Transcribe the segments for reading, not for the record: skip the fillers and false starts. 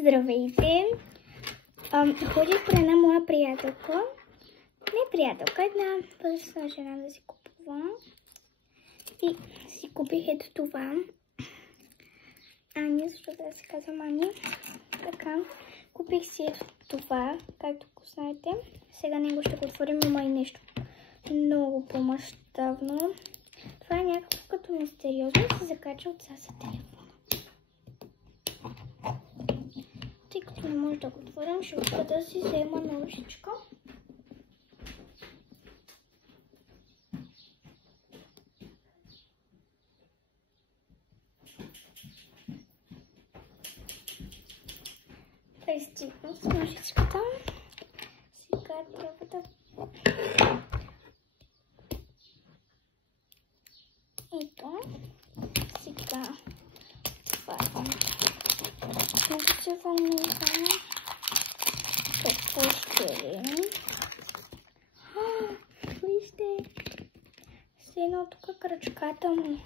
Здравейте! Ходих при една моя приятелка. Не приятелка, една възрастна жена да си купувам. И си купих ето това. Ани, защото да се казвам Ани. Така, купих си ето това, както го знаете. Сега него ще го отворим, има и нещо много по-мащабно. Това е някакво като мистериозно се закача от саси телефона. Тъй като не може да го отворим, ще отида да си взема ножичка. Престигна с ножичката. Сега трябва да... Ето. Сега отварям. Много се вълнувам. Какво ще е? Вижте! С едно тук крачката му.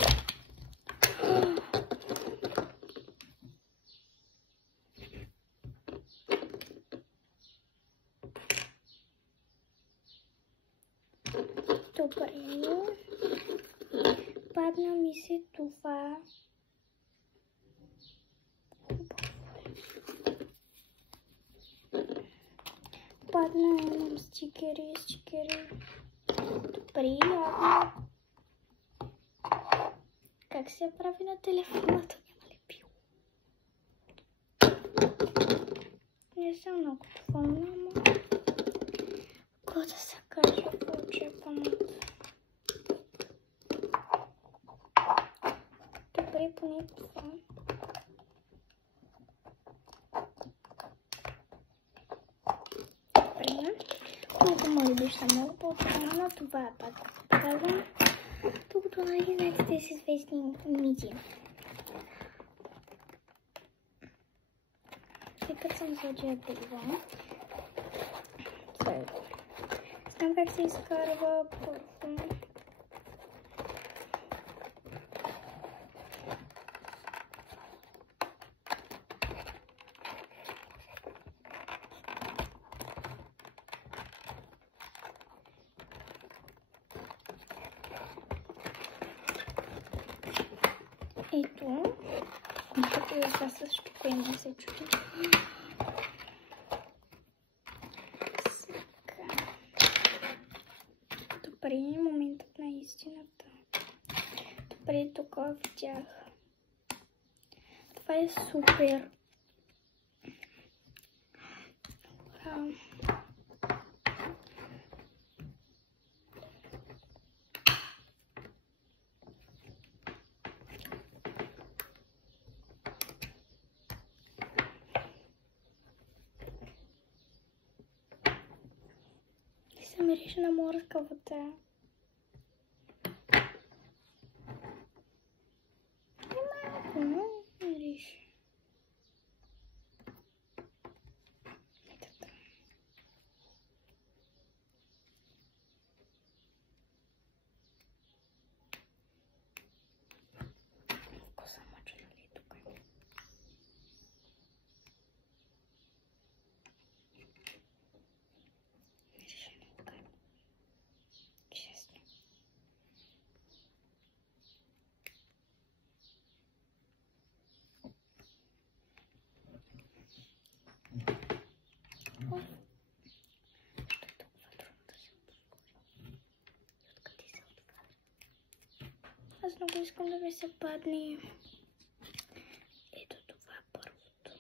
Добре. Падна ми се това. Падна имам стикери. Добре, явно. Как се прави на телефона? То няма ли пил? Не съм много доволна, ама... Какво да се каже по чепаното? Добре, поне това. Добре. Колко ме любиш съм много по-отварна, но това е пак казвам. Докато нали знаете тези известни миди. Нека съм сложила това. Знам как се изкарва първо. Ето. Като е това също, кое не се чуди. Добре, моментът на истината. Добре, тук видях. Това е супер. И се мирише на морска вода. Мирише. Аз много искам да ми се падне. Ето това първото.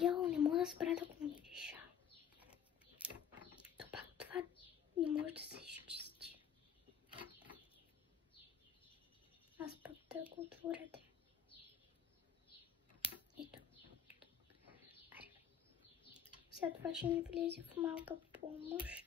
Яо, не мога да спра да го мириша. То пак това не може да се изчисти. Аз пък да го отворя. Ето. Аре. Сега това ще ми влезе в малка помощ.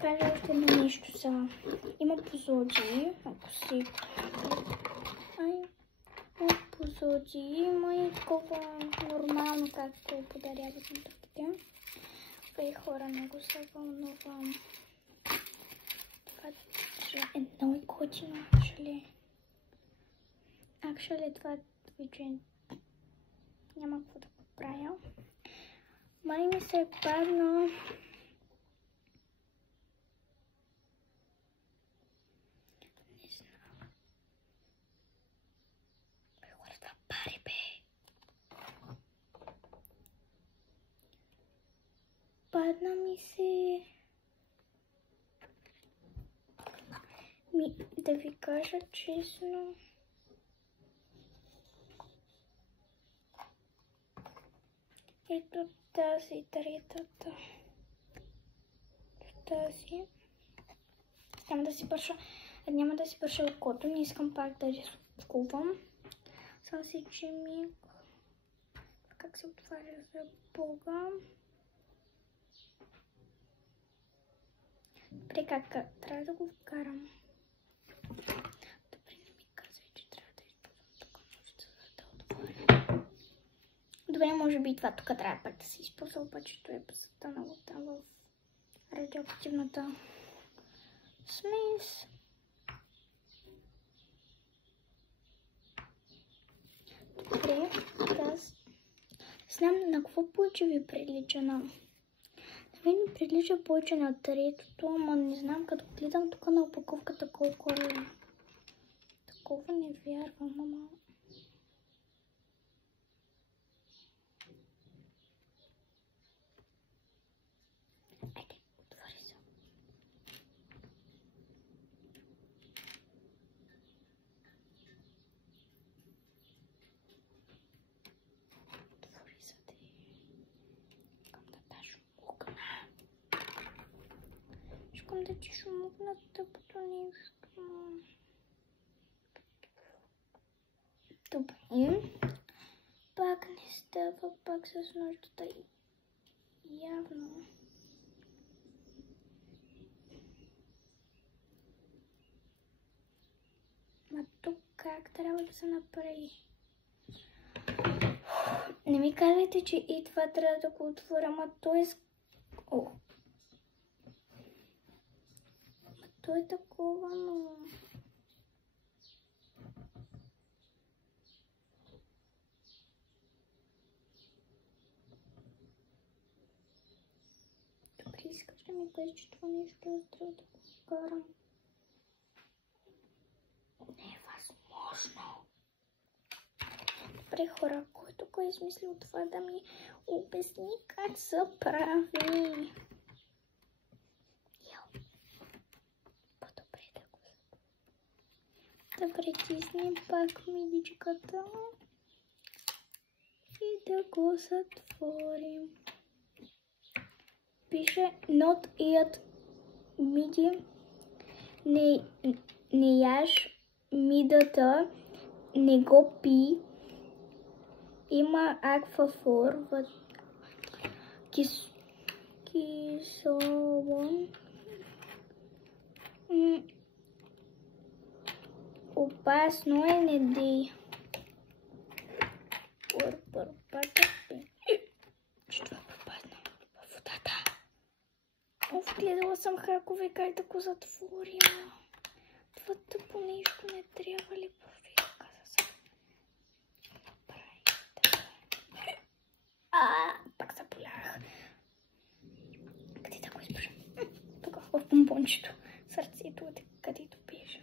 кажа още едно нещо за... Има позоди, ако си... Има позоди, има и такова нормално, както подаряват на другите. И хора много се вълнувам. Това е много готино, actually това вече няма какво да го правя. Май ми се е падна. Не знам. Хора, това пари, бе. Падна ми се. Да ви кажа честно. Ето тази третата. Тази. Няма да си бърша окото. Не искам пак да рискувам. Само си чимик. Как се отваря за Бога? Добре, как трябва да го вкарам? Добре, не ми казвай, че трябва да използвам тук ножица, за да отворя. Добре, може би това тук трябва пак да се използва, обаче той е застанало там в радиоактивната смес. Добре, аз знам на какво повече ви прилича на... На мен ми прилича повече на третото, ама не знам, като гледам тук на опаковката колко е. Такова не вярвам, ама... Айде, отвори се. Отвори се, да. Искам да даш шумукна. Искам да ти шумукна тъпото нещо. Добре. Пак не става, пак с нощта. Явно. Ма тук как трябва да се направи? Не ми казвайте, че и това трябва да го отворя, ма то е... О! Ма то е такова, но... Добре, искаш да ми кажеш, че това нещо аз трябва да го вкарам. Не е възможно. Добре, хора, който го е измислил това да ми обясни как се прави. По-добре да го... Да притиснем пак мидичката и да го затворим. Пише not yet midi. Не яж мидата, не го пи. Има аквафор, киселон. Опасно е, не дей. Що попадна в водата? Оф, гледала съм хакове как да го затворим. Това тъпо нещо не трябва ли проверка за сега? Пак заболях. Къде да го избържа? Тук в бомбончето. Сърцето, където беше.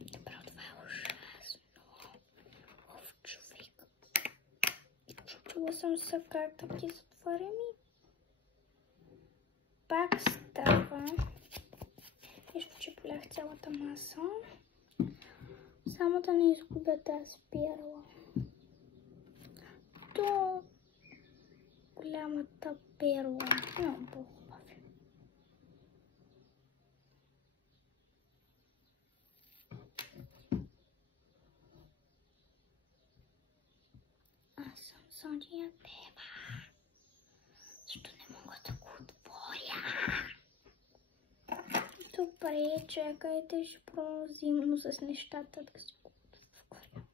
Добре, това е ужасно. Оф, човек. Чула съм се как да ги затварям и пак става. Нищо, че полях цялата маса. Само да не изгубя тази перла. До голямата перла. Много по-хубави. Аз съм Соня Дева. Защо не мога отворя. Добре, чакайте, ще продължим с нещата да се го отворя.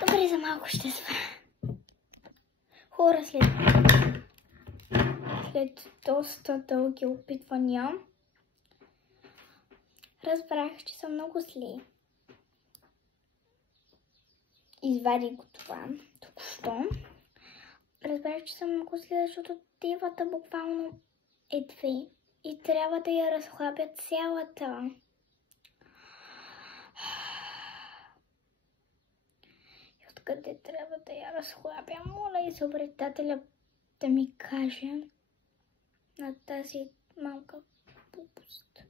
Добре, за малко ще сваля. Хора, след доста дълги опитвания, разбрах, че съм много зле. Извадих го това току-що. Разбрах, че съм много зле, защото девата буквално е 2 и трябва да я разхлабя цялата. И откъде трябва да я разхлабя? Моля изобретателя да ми каже на тази малка глупост.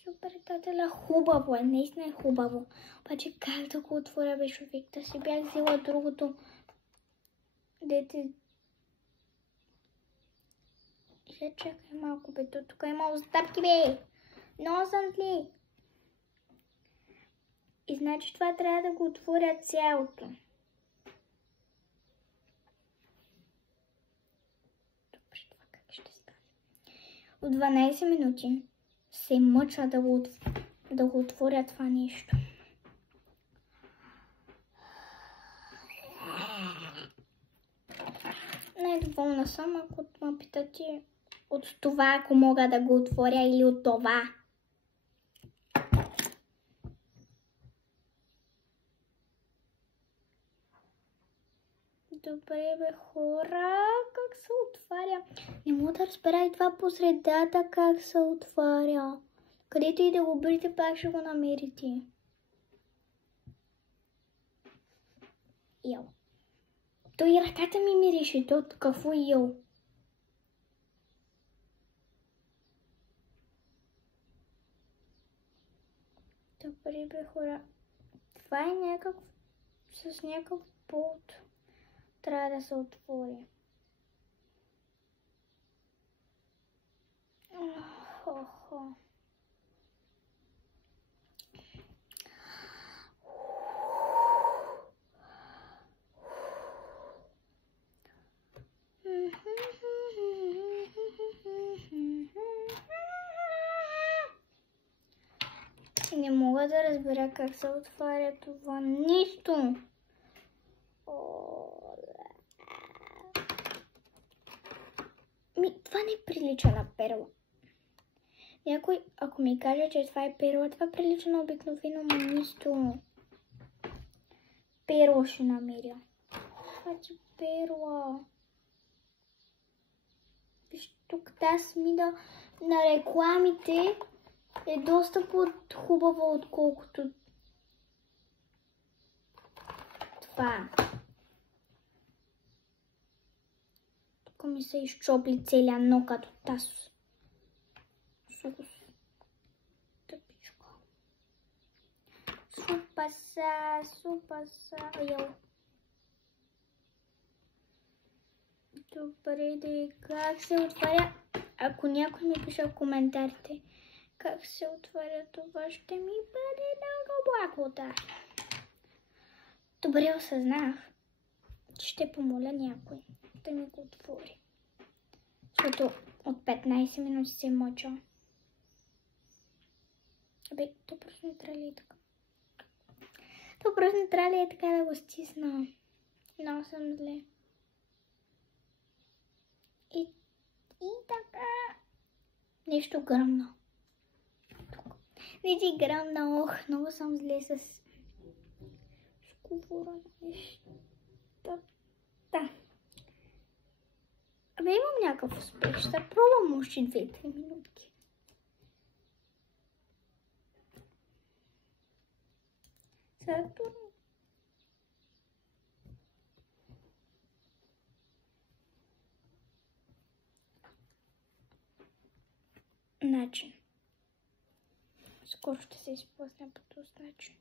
Изобретателя хубаво е, наистина е хубаво. Обаче как да го отворя, бе, човек? Да си бях взела другото. Дете... Чакай малко, бе, тук има остатки, бе. Много съм зле. И значи това трябва да го отворя цялото. Добре, това как ще стане? От 12 минути се мъча да го отворя това нещо. Недоволна съм, ако ме питате от това, ако мога да го отворя, или от това. Добре, бе, хора, как се отваря? Не мога да разбера и това по средата как се отваря. Където и да го брите, пак ще го намерите. Йо. Той ръката ми мирише, то какво йо. Добре, бе, хора. Това е с някакъв болт. Трябва да се отвори. Хо-хо. Не мога да разбера как се отваря това нищо. Това не прилича на перла. Някой, ако ми каже, че това е перла, това прилича на обикновено нищо. Перла ще намеря. Това е перла. Виж, тук тази смида на рекламите е доста по-хубава, отколкото това. Тук ми се изчопли целия ног като таз. Тъпичко. Супаса. Йо. Добре, да как се отваря? Ако някой ми пише в коментарите как се отваря това, ще ми бъде много благодарен. Добре, осъзнах, че ще помоля някой да ми го отвори. Защото от 15 минути се мъча. Абе, то просто не трябва ли е така? То просто не трябва ли е така да го стисна? Много съм зле. И така. Нещо гръмна. Не си гръмна, ох, много съм зле с говоря нещо. Да. Абе, имам някакъв успех. Ще пробвам още 2-3 минутки. Сега турно. Начин. Скоро ще се изплъсне по този начин.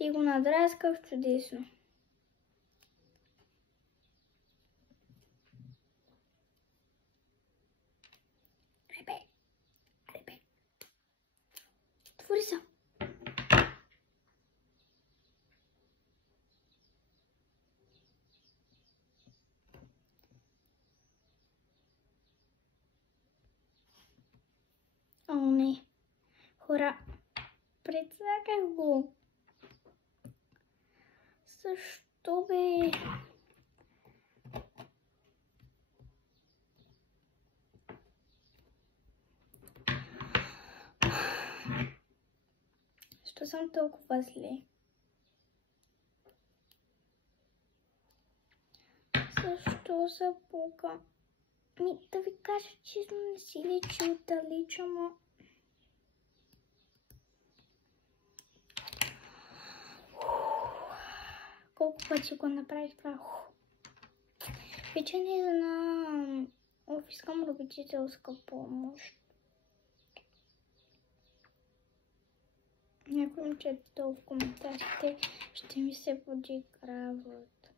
И го надрасках чудесно. Ребе. Отвори се. О, не. Хора, прецаках го. Защо бе? Защо съм толкова зле? Защо се пука? Да ви кажа честно, не си личи отдалеч, ама... Колко пъти го направих това? Вече не знам. Искам родителска помощ. Някои момчета в коментарите ще ми се подиграват.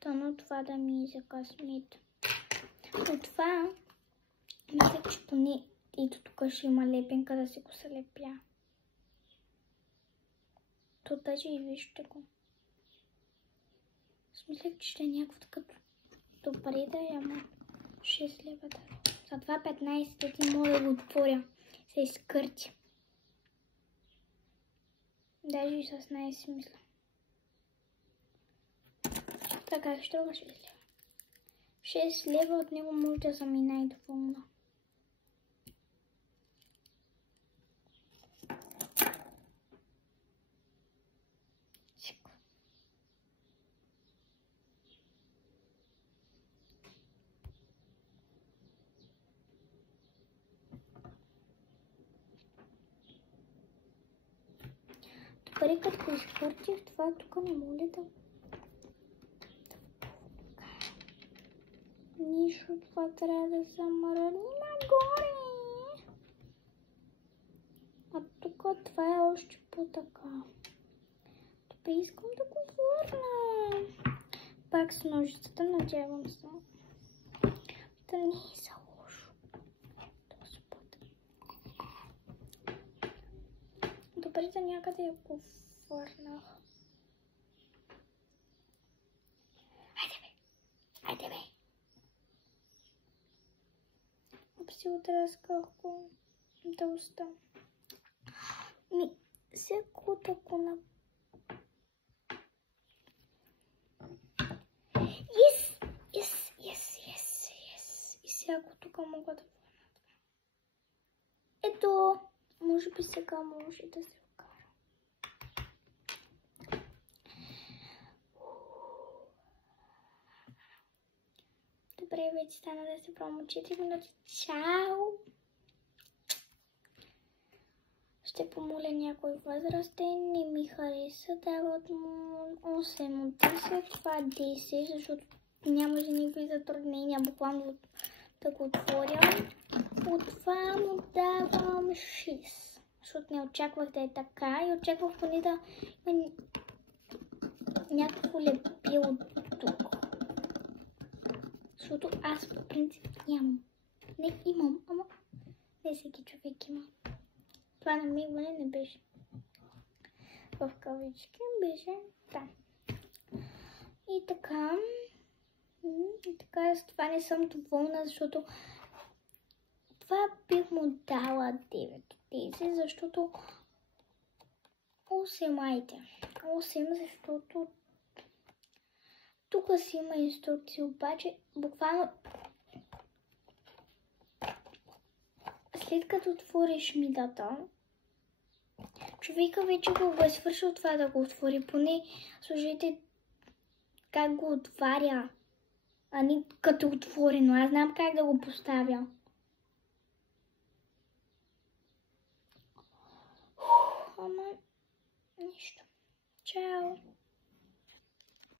Тъно това да ми за късмет. От това, мисля, че поне и до тук ще има лепенка да си го салепя. То даже и вижте го. Смислях, че ще е някакво така добре да е, ама 6 лева да. За 2,15 ти мога да го отворя. Се изкърти. Даже и с най-смисъл. Така, ще го 6 лева. 6 лева от него може да съм и най-доволна. Добре, като го изпортих това, тук не моля да... Нищо, това трябва да замръдни нагоре. А тук това е още по-така. Добре, искам да го върна. Пак с ножицата, надявам се. Да не е за лошо. Този път. Добре, да някъде я го върнах. Айде бе! Си отрасках го доста. Всяко тако на... Yes! И всяко тук мога да върна. Ето, може би сега може да се окара. Добре, вече стана да се пробвам 4 минути. Чао! Ще помоля някой възрастен, не ми хареса, дават му 8 от 10, това 10, защото нямаше никакви затруднения, буквално да го отворя. От това му давам 6, защото не очаквах да е така и очаквах поне да има някакво лепило тук. Защото аз по принцип нямам. Не имам, ама не всеки човек има. Това намигване не беше в кавички, беше там. И така, с това не съм доволна, защото това бих му дала 9 от 10, защото 8, защото тук си има инструкции, обаче буквално след като отвориш мидата, човека вече го е свършил това да го отвори. Поне служите как го отваря, а не като отворено. Аз знам как да го поставя. Ама нищо. Чао!